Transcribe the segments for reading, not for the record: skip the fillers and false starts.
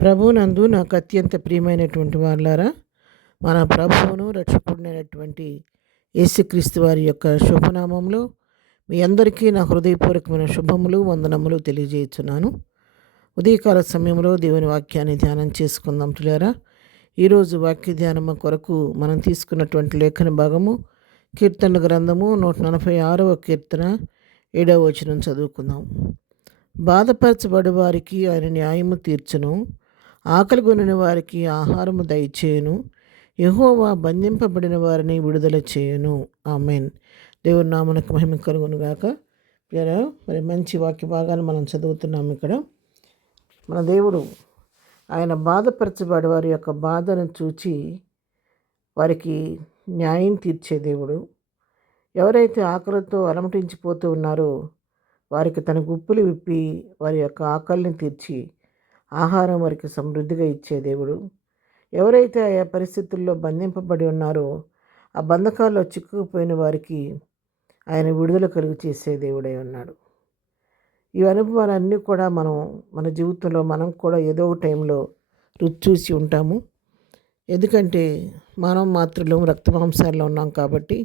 ప్రభువునందు నాకు అత్యంత ప్రియమైనటువంటి వాళ్ళారా, మన ప్రభువును రక్షకుడినైనటువంటి యేసుక్రీస్తు వారి యొక్క శుభనామంలో మీ అందరికీ నా హృదయపూర్వకమైన శుభములు, వందనములు తెలియజేయుచున్నాను. ఉదయకాల సమయంలో దేవుని వాక్యాన్ని ధ్యానం చేసుకుందాం ప్రియులారా. ఈరోజు వాక్య ధ్యానము కొరకు మనం తీసుకున్నటువంటి లేఖన భాగము కీర్తన గ్రంథము 146వ కీర్తన 7వ వచనం చదువుకుందాం. బాధపరచబడి వారికి ఆయన న్యాయము తీర్చును, ఆకలిగొనిన వారికి ఆహారము దయచేయును, యెహోవా బంధింపబడిన వారిని విడుదల చేయును. ఆమేన్. దేవుని నామమునకు మహిమ కలుగును గాక. మరి మంచి వాక్య భాగాన్ని మనం చదువుతున్నాం. ఇక్కడ మన దేవుడు ఆయన బాధపరచబడి వారి యొక్క బాధను చూచి వారికి న్యాయం తీర్చే దేవుడు. ఎవరైతే ఆకలితో అలమటించిపోతూ ఉన్నారో వారికి తన గుప్పులు విప్పి వారి యొక్క ఆకలిని తీర్చి ఆహారం వారికి సమృద్ధిగా ఇచ్చే దేవుడు. ఎవరైతే ఆయా పరిస్థితుల్లో బంధింపబడి ఉన్నారో ఆ బంధకాల్లో చిక్కుకుపోయిన వారికి ఆయన విడుదల కలుగు చేసే దేవుడై ఉన్నాడు. ఈ అనుభవాలన్నీ కూడా మన జీవితంలో మనం కూడా ఏదో ఒక టైంలో రుచి చూసి ఉంటాము. ఎందుకంటే మనం మాత్రలో రక్తమాంసాల్లో ఉన్నాం కాబట్టి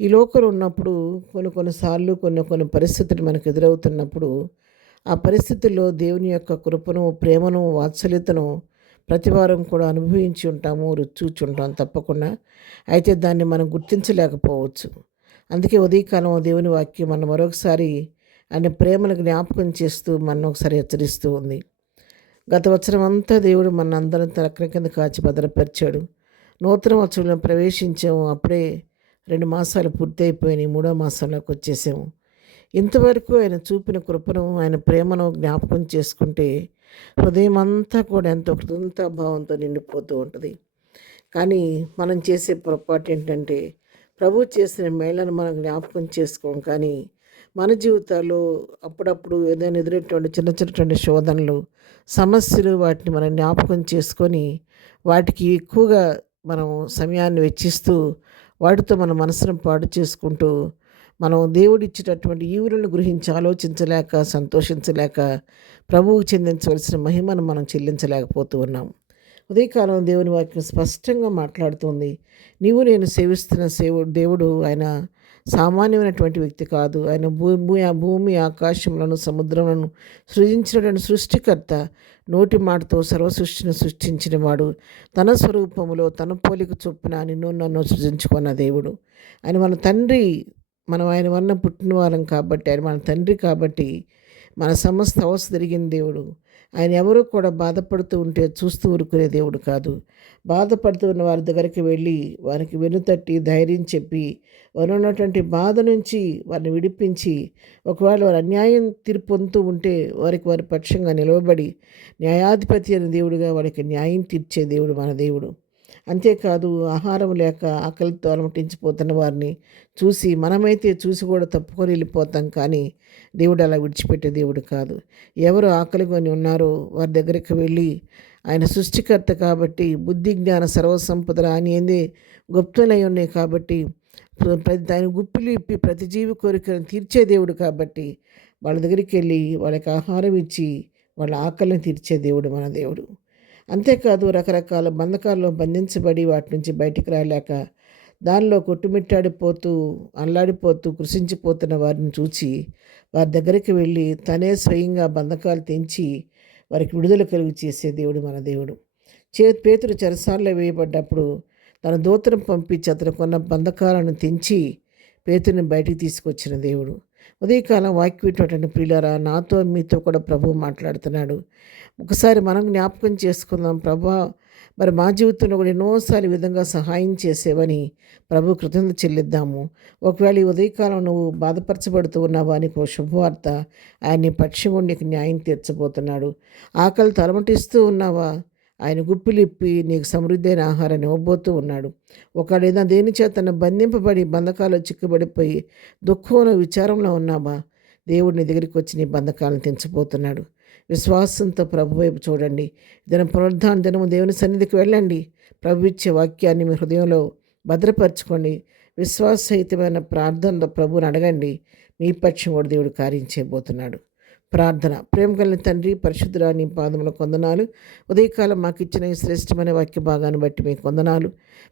ఈ లోకంలో ఉన్నప్పుడు కొన్నిసార్లు కొన్ని పరిస్థితులు మనకు ఎదురవుతున్నప్పుడు ఆ పరిస్థితుల్లో దేవుని యొక్క కృపను, ప్రేమను, వాత్సల్యతను ప్రతివారం కూడా అనుభవించి ఉంటాము, రుచి చూచి ఉంటాం తప్పకుండా. అయితే దాన్ని మనం గుర్తించలేకపోవచ్చు. అందుకే ఉదయకాలం దేవుని వాక్యం మనం మరొకసారి ఆయన ప్రేమను జ్ఞాపకం చేస్తూ మనం ఒకసారి హెచ్చరిస్తూ ఉంది. గత సంవత్సరం అంతా దేవుడు మన అందరం తన రెక్కల కింద కాచి భద్రపరిచాడు. నూతన సంవత్సరంలో ప్రవేశించాము. అప్పుడే 2 మాసాలు పూర్తి అయిపోయినాయి. 3వ మాసంలోకి వచ్చేసాము. ఇంతవరకు ఆయన చూపిన కృపను, ఆయన ప్రేమను జ్ఞాపకం చేసుకుంటే హృదయం అంతా కూడా ఎంతో కృతజ్ఞతాభావంతో నిండిపోతూ ఉంటుంది. కానీ మనం చేసే పొరపాటు ఏంటంటే ప్రభు చేసిన మేళ్లను మనం జ్ఞాపకం చేసుకోం. కానీ మన జీవితాల్లో అప్పుడప్పుడు ఏదైనా ఎదురేటువంటి చిన్నటువంటి శోధనలు, సమస్యలు, వాటిని మనం జ్ఞాపకం చేసుకొని వాటికి ఎక్కువగా మనం సమయాన్ని వెచ్చిస్తూ వాటితో మన మనసును పాడు చేసుకుంటూ మనం దేవుడిచ్చేటటువంటి ఈవులను గురించి ఆలోచించలేక, సంతోషించలేక ప్రభువుకు చెందించవలసిన మహిమను మనం చెల్లించలేకపోతూ ఉన్నాం. ఉదయకాలం దేవుని వాక్యం స్పష్టంగా మాట్లాడుతుంది. నేను సేవిస్తున్న దేవుడు ఆయన సామాన్యమైనటువంటి వ్యక్తి కాదు. ఆయన భూమి ఆకాశములను సముద్రములను సృజించినటువంటి సృష్టికర్త. నోటి మాటతో సర్వసృష్టిని సృష్టించిన వాడు. తన స్వరూపములో తన పోలిక చొప్పున నన్ను సృజించుకున్న దేవుడు. ఆయన మన తండ్రి. మనం ఆయన వలన పుట్టిన వాళ్ళం కాబట్టి, ఆయన మన తండ్రి కాబట్టి మన సమస్త అవస్థ తిరిగిన దేవుడు. ఆయన ఎవరు కూడా బాధపడుతూ ఉంటే చూస్తూ ఊరుకునే దేవుడు కాదు. బాధపడుతున్న వారి దగ్గరికి వెళ్ళి వారికి వెనుతట్టి ధైర్యం చెప్పి వారు ఉన్నటువంటి బాధ నుంచి వారిని విడిపించి, ఒకవేళ వారు అన్యాయం తీర్పు పొందుతూ ఉంటే వారి పక్షంగా నిలవబడి న్యాయాధిపతి అనే దేవుడిగా వారికి న్యాయం తీర్చే దేవుడు మన దేవుడు. అంతేకాదు ఆహారం లేక ఆకలితో అలమటించిపోతున్న వారిని చూసి మనమైతే చూసి కూడా తప్పుకొని వెళ్ళిపోతాం. కానీ దేవుడు అలా విడిచిపెట్టే దేవుడు కాదు. ఎవరు ఆకలికొని ఉన్నారో వారి దగ్గరికి వెళ్ళి ఆయన సృష్టికర్త కాబట్టి, బుద్ధి జ్ఞాన సర్వసంపదలు ఆయన గుప్తులై ఉన్నాయి కాబట్టి, ఆయన గుప్పిలు ఇప్పి ప్రతి జీవి కోరికలను తీర్చే దేవుడు కాబట్టి వాళ్ళ దగ్గరికి వెళ్ళి వాళ్ళకి ఆహారం ఇచ్చి వాళ్ళ ఆకలిని తీర్చే దేవుడు మన దేవుడు. అంతేకాదు రకరకాల బంధకాల్లో బంధించబడి వాటి నుంచి బయటికి రాలేక దానిలో కొట్టుమిట్టాడిపోతూ అల్లాడిపోతూ కృషించిపోతున్న వారిని చూచి వారి దగ్గరికి వెళ్ళి తనే స్వయంగా బంధకాలు తెంచి వారికి విడుదల కలుగు చేసే దేవుడు మన దేవుడు. పేతురు చెరసాలలో వేయబడ్డప్పుడు తన దూతను పంపించి అతను కొన్న బంధకాలను తెంచి పేతురుని బయటికి తీసుకొచ్చిన దేవుడు. ఉదయకాలం వాక్యం ప్రియులారా, నాతో మీతో కూడా ప్రభువు మాట్లాడుతున్నాడు. ఒకసారి మనం జ్ఞాపకం చేసుకుందాం. ప్రభా, మరి మా జీవితంలో కూడా ఎన్నోసార్లు ఈ విధంగా సహాయం చేసేవని ప్రభు కృతజ్ఞత చెల్లిద్దాము. ఒకవేళ ఈ ఉదయకాలం నువ్వు బాధపరచబడుతూ ఉన్నావా, నీకు శుభవార్త. ఆయన నీ పక్షంగా నీకు న్యాయం తీర్చబోతున్నాడు. ఆకలి తలమటిస్తూ ఉన్నావా, ఆయన గుప్పిలిప్పి నీకు సమృద్ధైన ఆహారాన్ని ఇవ్వబోతూ ఉన్నాడు. ఒకడేదా దేని చేతన బంధింపబడి బంధకాలు చిక్కుబడిపోయి దుఃఖంలో విచారంలో ఉన్నావా, దేవుడు నీ దగ్గరికి వచ్చి నీ బంధకాలను తెంచబోతున్నాడు. విశ్వాసంతో ప్రభు వైపు చూడండి. పునరుద్ధాన దినము దేవుని సన్నిధికి వెళ్ళండి. ప్రభు ఇచ్చే వాక్యాన్ని మీ హృదయంలో భద్రపరచుకోండి. విశ్వాసహితమైన ప్రార్థనలో ప్రభువుని అడగండి. మీ పక్షం కూడా దేవుడు కార్యం చేయబోతున్నాడు. ప్రార్థన. ప్రేమ కలిగిన తండ్రి, పరిశుద్ధుడా, నీ పాదములకు వందనాలు. ఉదయకాలం మాకు ఇచ్చిన ఈ శ్రేష్టమైన వాక్య భాగాన్ని బట్టి మీకు వందనాలు.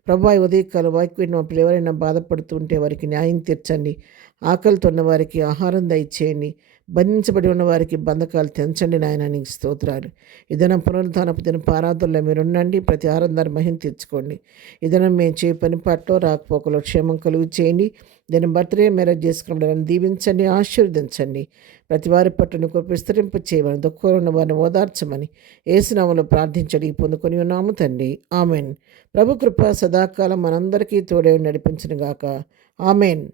ప్రభా, ఈ ఉదయకాలం వాక్యం విన్న అప్పుడు ఎవరైనా బాధపడుతూ ఉంటే వారికి న్యాయం తీర్చండి. ఆకలితో ఉన్న వారికి ఆహారం దయచేయండి. బంధించబడి ఉన్న వారికి బంధకాలు తెంచండి నాయన. నీకు స్తోత్రాలు. ఈ దినం పునరుద్ధానపు దినం ఆరాధనలో మీరు ఉండండి. ప్రతి ఆరాధన మహిమ తెచ్చుకోండి. ఈ దినం మేము చేయ పని పాటలో రాకపోకలో క్షేమం కలుగు చేయండి. దీని బర్త్డే మ్యారేజ్ చేసుకున్న దీవించండి, ఆశీర్వదించండి. ప్రతి వారి పట్టును విస్తరింప చేయమని, దుఃఖంలో ఉన్న వారిని ఓదార్చమని యేసునామములో ప్రార్థించడి పొందుకొని ఉన్నాము తండ్రి. ఆమెన్. ప్రభు కృప సదాకాలం మనందరికీ తోడే నడిపించును గాక. ఆమెన్.